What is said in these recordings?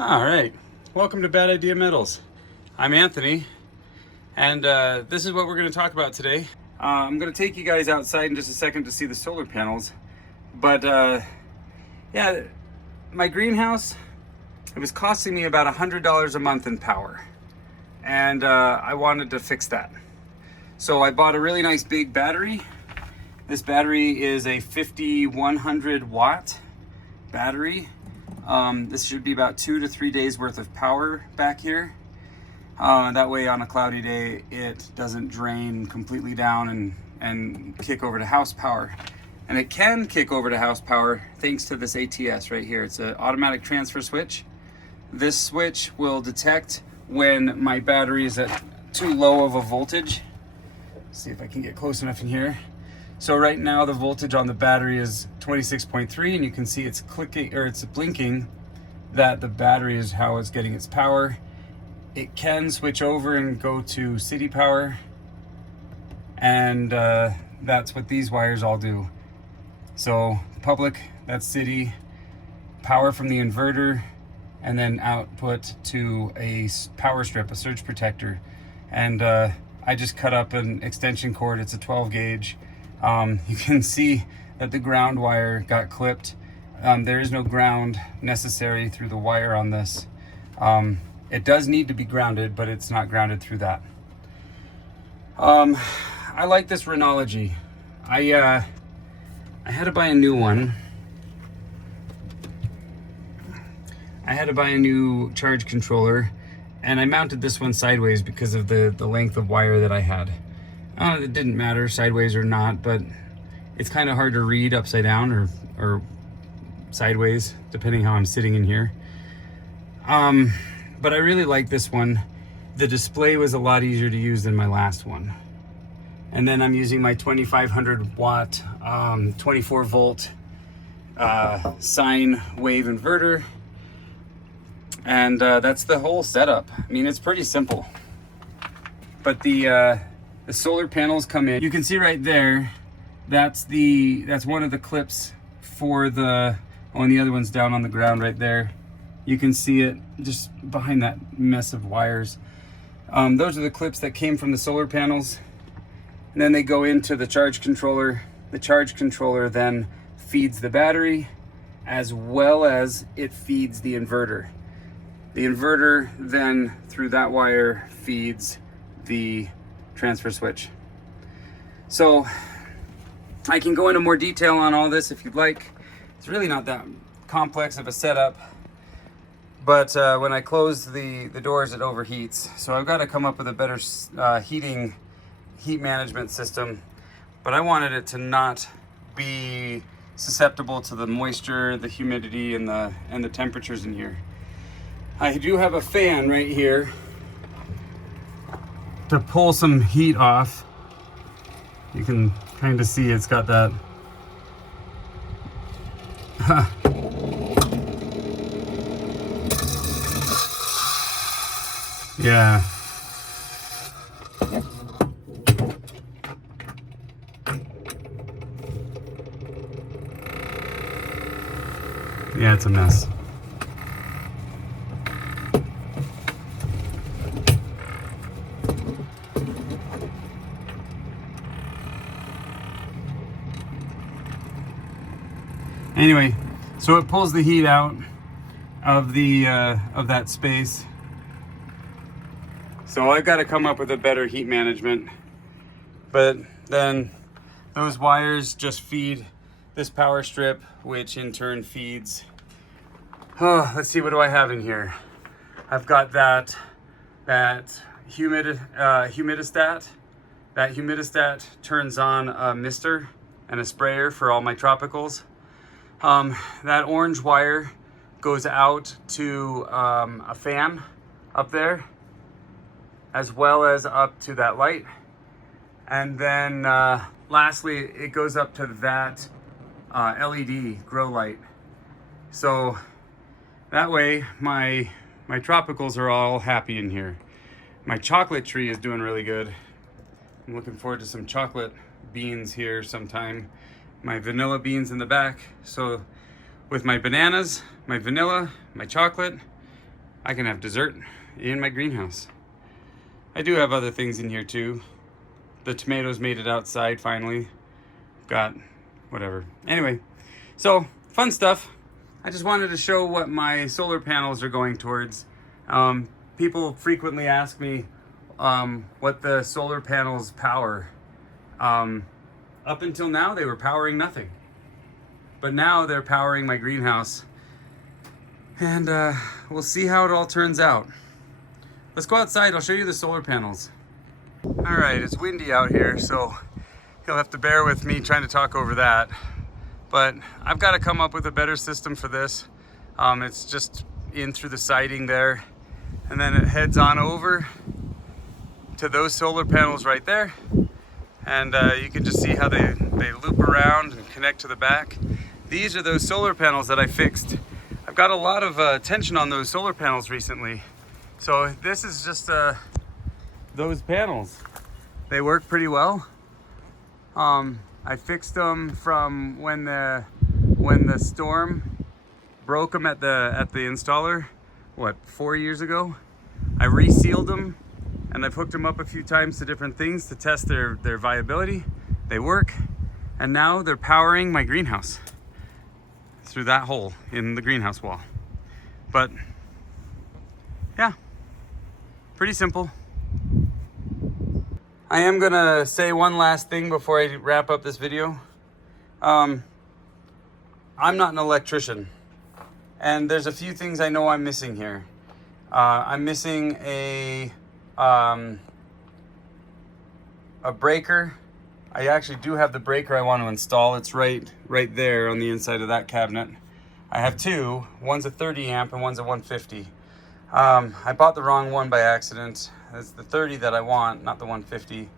All right, welcome to Bad Idea Metals. I'm Anthony, and this is what we're going to talk about today. I'm going to take you guys outside in just a second to see the solar panels, but yeah, my greenhouse, it was costing me about $100 a month in power, and I wanted to fix that. So I bought a really nice big battery. This battery is a 5100 watt battery. This should be about 2 to 3 days worth of power back here. That way on a cloudy day, it doesn't drain completely down and kick over to house power. And it can kick over to house power thanks to this ATS right here. It's an automatic transfer switch. This switch will detect when my battery is at too low of a voltage. Let's see if I can get close enough in here. So right now the voltage on the battery is 26.3, and you can see it's clicking, or it's blinking that the battery is how it's getting its power. It can switch over and go to city power, and that's what these wires all do. So public, that's city, power from the inverter, and then output to a power strip, a surge protector. And I just cut up an extension cord. It's a 12 gauge. You can see that the ground wire got clipped. There is no ground necessary through the wire on this. It does need to be grounded, but it's not grounded through that. I like this Rhenology. I had to buy a new one. I had to buy a new charge controller, and I mounted this one sideways because of the length of wire that I had. It didn't matter sideways or not, but it's kind of hard to read upside down or sideways, depending how I'm sitting in here. But I really like this one. The display was a lot easier to use than my last one. And then I'm using my 2500 watt, 24 volt sine wave inverter. And that's the whole setup. I mean, it's pretty simple. But the solar panels come in. You can see right there, that's one of the clips for the, oh, and the other one's down on the ground right there. You can see it just behind that mess of wires. Those are the clips that came from the solar panels. And then they go into the charge controller. The charge controller then feeds the battery, as well as it feeds the inverter. The inverter then, through that wire, feeds the transfer switch. So I can go into more detail on all this if you'd like. It's really not that complex of a setup, but when I close the doors, it overheats. So I've got to come up with a better heat management system, but I wanted it to not be susceptible to the moisture, the humidity, and the temperatures in here. I do have a fan right here to pull some heat off. You can kind of see it's got that. Yeah. Yeah, it's a mess. Anyway, so it pulls the heat out of the of that space. So I've got to come up with a better heat management. But then those wires just feed this power strip, which in turn feeds. Oh, let's see, what do I have in here? I've got that humidistat. That humidistat turns on a mister and a sprayer for all my tropicals. That orange wire goes out to a fan up there, as well as up to that light. And then lastly, it goes up to that LED grow light. So that way my tropicals are all happy in here. My chocolate tree is doing really good. I'm looking forward to some chocolate beans here sometime. My vanilla beans in the back. So with my bananas, my vanilla, my chocolate, I can have dessert in my greenhouse. I do have other things in here too. The tomatoes made it outside finally. Got whatever. Anyway, so fun stuff. I just wanted to show what my solar panels are going towards. People frequently ask me what the solar panels power. Up until now, they were powering nothing. But now they're powering my greenhouse. And we'll see how it all turns out. Let's go outside, I'll show you the solar panels. All right, it's windy out here, so you'll have to bear with me trying to talk over that. But I've got to come up with a better system for this. It's just in through the siding there, and then it heads on over to those solar panels right there. And you can just see how they loop around and connect to the back. These are those solar panels that I fixed. I've got a lot of tension on those solar panels recently. So this is just those panels. They work pretty well. I fixed them from when the storm broke them at the installer, what, 4 years ago? I resealed them and I've hooked them up a few times to different things to test their viability. They work, and now they're powering my greenhouse through that hole in the greenhouse wall. But yeah, pretty simple. I am gonna say one last thing before I wrap up this video. I'm not an electrician, and there's a few things I know I'm missing here. I'm missing a breaker. I actually do have the breaker I want to install. It's right there on the inside of that cabinet. I have two. One's a 30 amp and one's a 150. I bought the wrong one by accident. It's the 30 that I want, not the 150.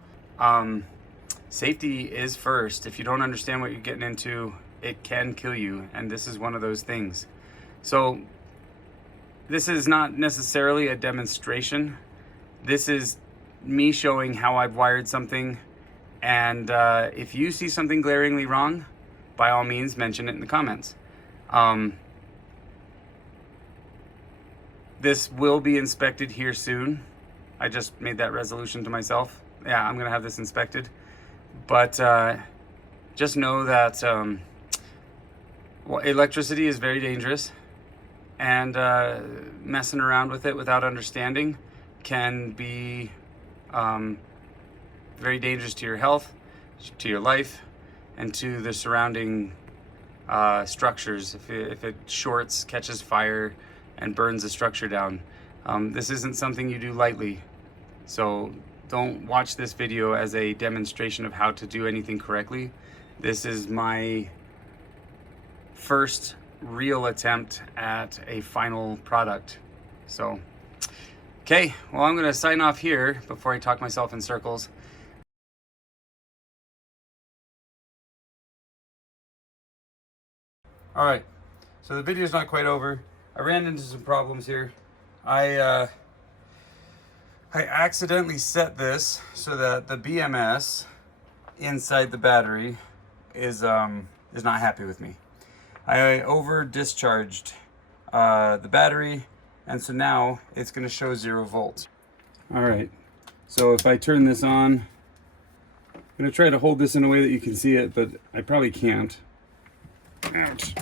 Safety is first. If you don't understand what you're getting into, it can kill you, and this is one of those things. So this is not necessarily a demonstration. This is me showing how I've wired something, and if you see something glaringly wrong, by all means mention it in the comments. This will be inspected here soon. I just made that resolution to myself. Yeah, I'm gonna have this inspected. But just know that well, electricity is very dangerous, and messing around with it without understanding can be very dangerous to your health, to your life, and to the surrounding structures. If it shorts, catches fire, and burns the structure down. This isn't something you do lightly. So don't watch this video as a demonstration of how to do anything correctly. This is my first real attempt at a final product. So, okay, well, I'm gonna sign off here before I talk myself in circles. All right, so the video's not quite over. I ran into some problems here. I accidentally set this so that the BMS inside the battery is not happy with me. I over discharged the battery, and so now it's going to show 0 volts. All right, so if I turn this on, I'm going to try to hold this in a way that you can see it, but I probably can't. Ouch.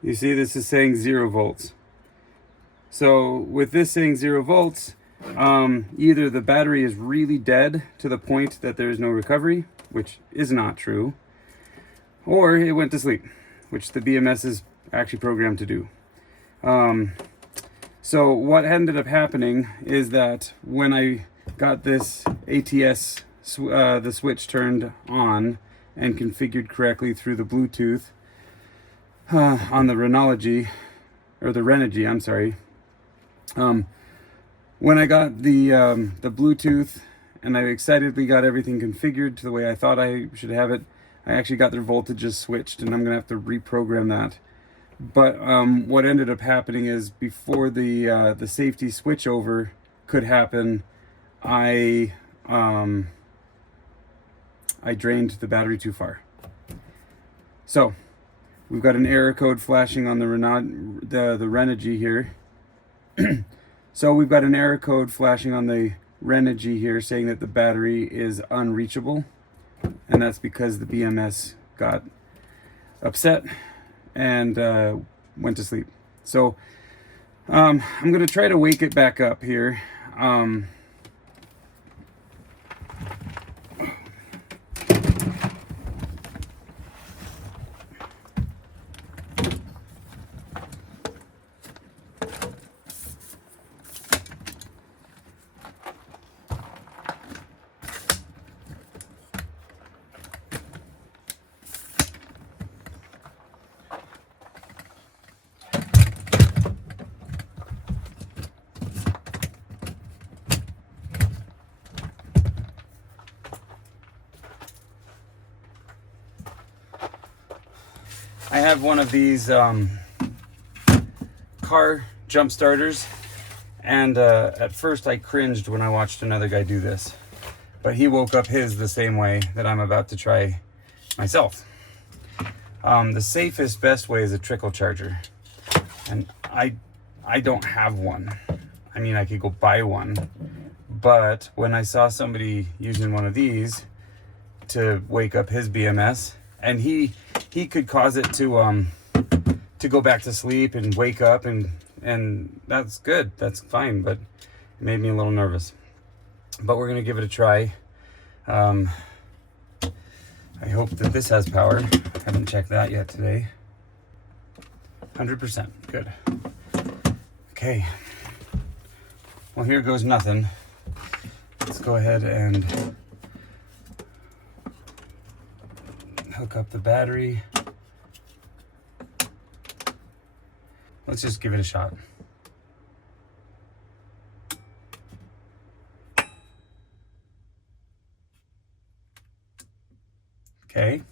You see, this is saying 0 volts. So with this saying 0 volts, either the battery is really dead to the point that there is no recovery, which is not true, or it went to sleep, which the BMS is actually programmed to do. So what ended up happening is that when I got this ATS, the switch turned on and configured correctly through the Bluetooth, on the Renogy, or the Renogy, I'm sorry. When I got the Bluetooth and I excitedly got everything configured to the way I thought I should have it, I actually got their voltages switched, and I'm gonna have to reprogram that. But what ended up happening is before the safety switchover could happen, I drained the battery too far. So we've got an error code flashing on the Renogy here. So we've got an error code flashing on the Renogy here saying that the battery is unreachable, and that's because the BMS got upset and went to sleep. So I'm going to try to wake it back up here. I have one of these car jump starters, and at first I cringed when I watched another guy do this, but he woke up his the same way that I'm about to try myself. The safest, best way is a trickle charger, and I don't have one. I mean, I could go buy one, but when I saw somebody using one of these to wake up his BMS, and he could cause it to go back to sleep and wake up, and that's good, that's fine, but it made me a little nervous. But we're gonna give it a try. I hope that this has power. Haven't checked that yet today. 100%, good. Okay, well, here goes nothing. Let's go ahead and hook up the battery. Let's just give it a shot. Okay.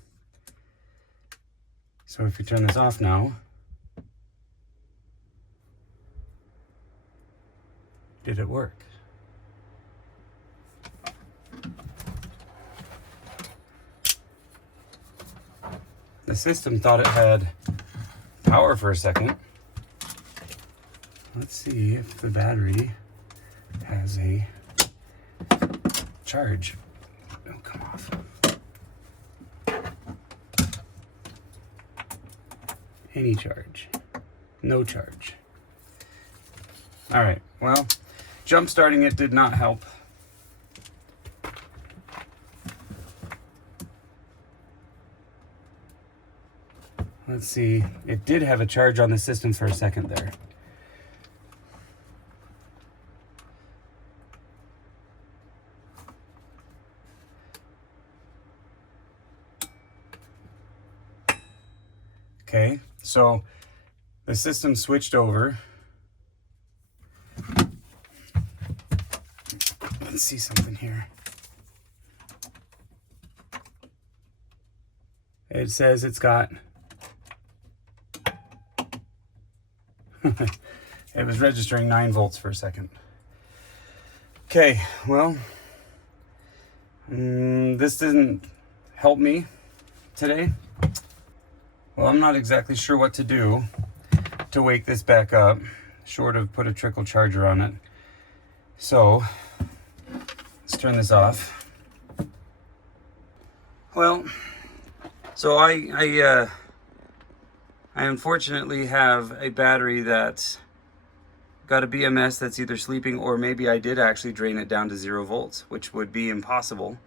So if we turn this off now, did it work? The system thought it had power for a second. Let's see if the battery has a charge. Oh, come off. Any charge. No charge. All right, well, jump starting it did not help. Let's see, it did have a charge on the system for a second there. Okay, so the system switched over. Let's see something here. It says it's got it was registering 9 volts for a second. Okay, well, this didn't help me today. Well, I'm not exactly sure what to do to wake this back up, short of put a trickle charger on it. So, let's turn this off. Well, so I unfortunately have a battery that's got a BMS that's either sleeping, or maybe I did actually drain it down to 0 volts, which would be impossible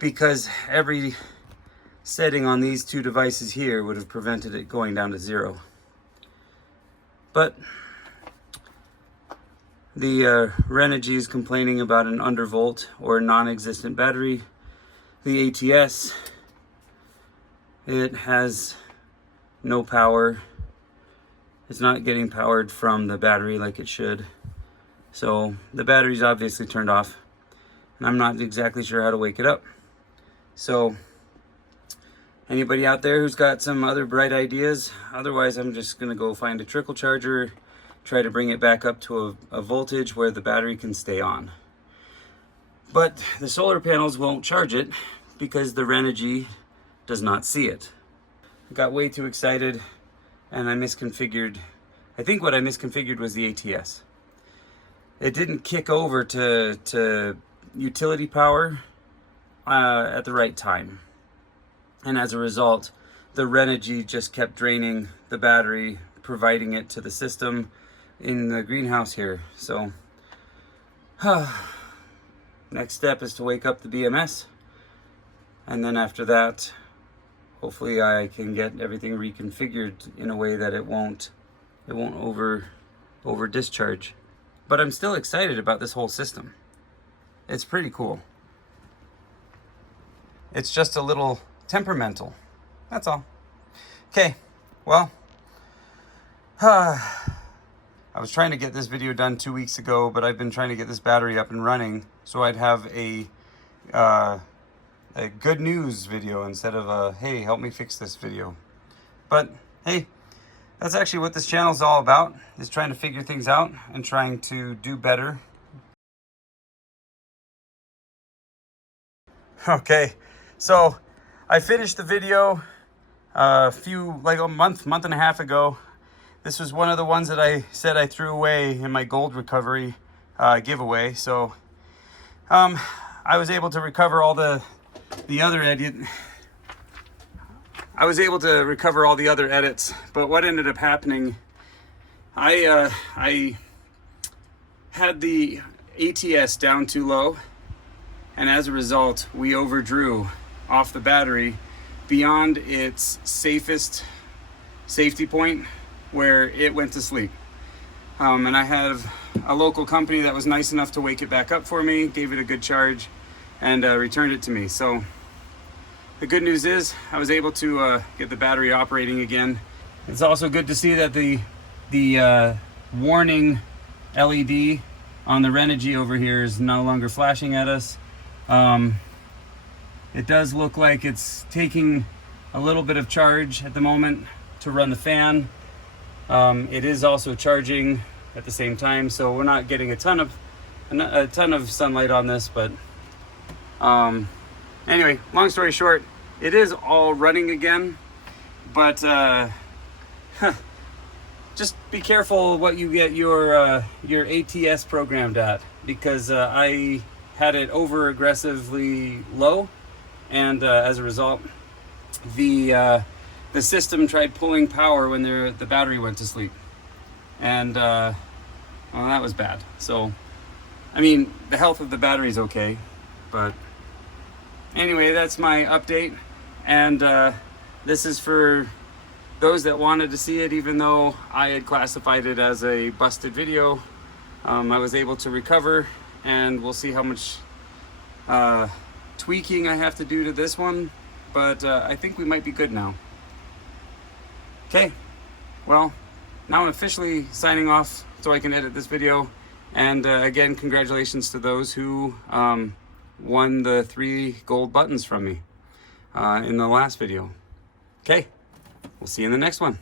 because every setting on these two devices here would have prevented it going down to 0. But the Renogy is complaining about an undervolt or non-existent battery. The ATS, it has no power. It's not getting powered from the battery like it should. So the battery's obviously turned off, and I'm not exactly sure how to wake it up. So Anybody out there who's got some other bright ideas? Otherwise, I'm just gonna go find a trickle charger, try to bring it back up to a voltage where the battery can stay on. But the solar panels won't charge it because the Renogy does not see it. I got way too excited and I misconfigured. I think what I misconfigured was the ATS. It didn't kick over to utility power at the right time. And as a result, the Renogy just kept draining the battery, providing it to the system in the greenhouse here. So, next step is to wake up the BMS. And then after that, hopefully I can get everything reconfigured in a way that it won't over discharge. But I'm still excited about this whole system. It's pretty cool. It's just a little temperamental. That's all. Okay, well, I was trying to get this video done 2 weeks ago, but I've been trying to get this battery up and running so I'd have a good news video instead of a, hey, help me fix this video. But hey, that's actually what this channel is all about, is trying to figure things out and trying to do better. Okay, so I finished the video like a month and a half ago. This was one of the ones that I said I threw away in my gold recovery giveaway. So I was able to recover all the other edits. But what ended up happening, I had the ATS down too low, and as a result, we overdrew off the battery beyond its safety point where it went to sleep. And I have a local company that was nice enough to wake it back up for me, gave it a good charge, and returned it to me. So the good news is I was able to get the battery operating again. It's also good to see that the warning LED on the Renogy over here is no longer flashing at us. It does look like it's taking a little bit of charge at the moment to run the fan. It is also charging at the same time, so we're not getting a ton of sunlight on this, but anyway, long story short, it is all running again, but just be careful what you get your ATS programmed at, because I had it over aggressively low, and as a result, the system tried pulling power when the battery went to sleep, and well, that was bad. So I mean, the health of the battery is okay, but anyway, that's my update, and this is for those that wanted to see it. Even though I had classified it as a busted video, I was able to recover, and we'll see how much tweaking I have to do to this one, but I think we might be good now. Okay, well, now I'm officially signing off so I can edit this video, and again, congratulations to those who won the 3 gold buttons from me in the last video. Okay, we'll see you in the next one.